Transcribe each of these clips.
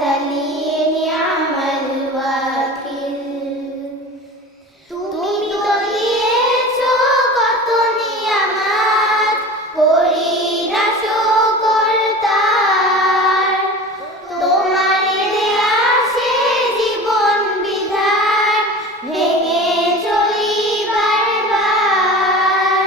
لي نعم الوكيل তুমি তো দিয়েছো কত নিয়ামত করি না শুকর তার তোমার দেয়া সে জীবন বিধান ভেঙে চলি বারবার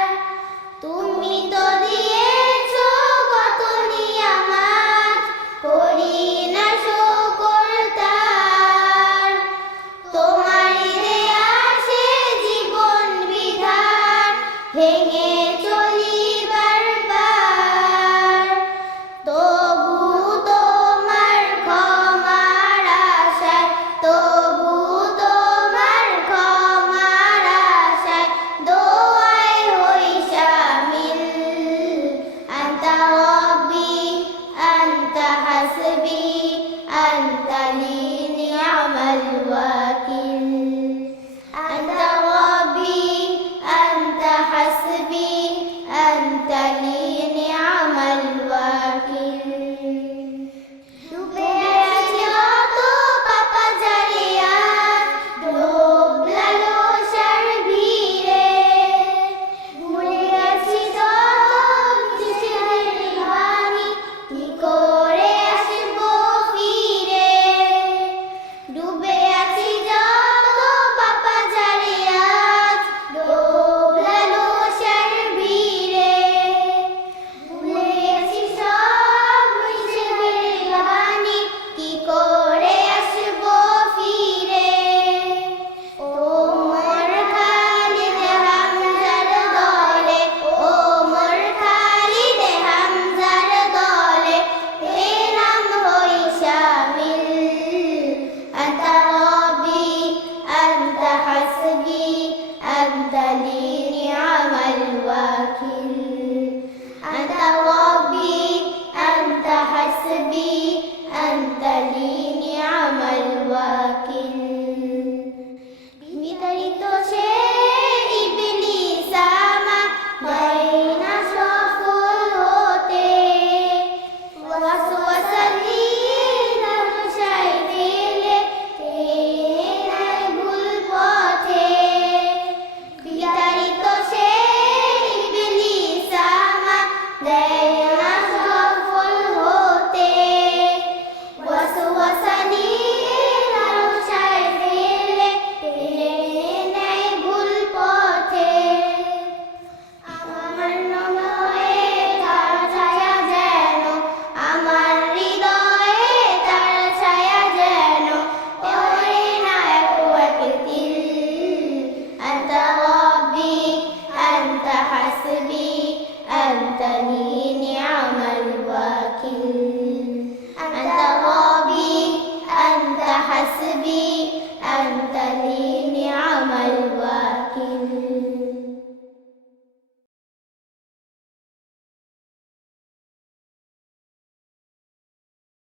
তুমি তো দিয়েছো কত নিয়ামত করি না শুকর তার তোমার দেয়া সে জীবন বিধান ভেঙে চলি বারবার তবু তোমার ক্ষমার আশায় তবু তোমার ক্ষমার আশায় দোয়ায় হই শামিল আনতা রব্বি আনতা হাসবি আনতা লি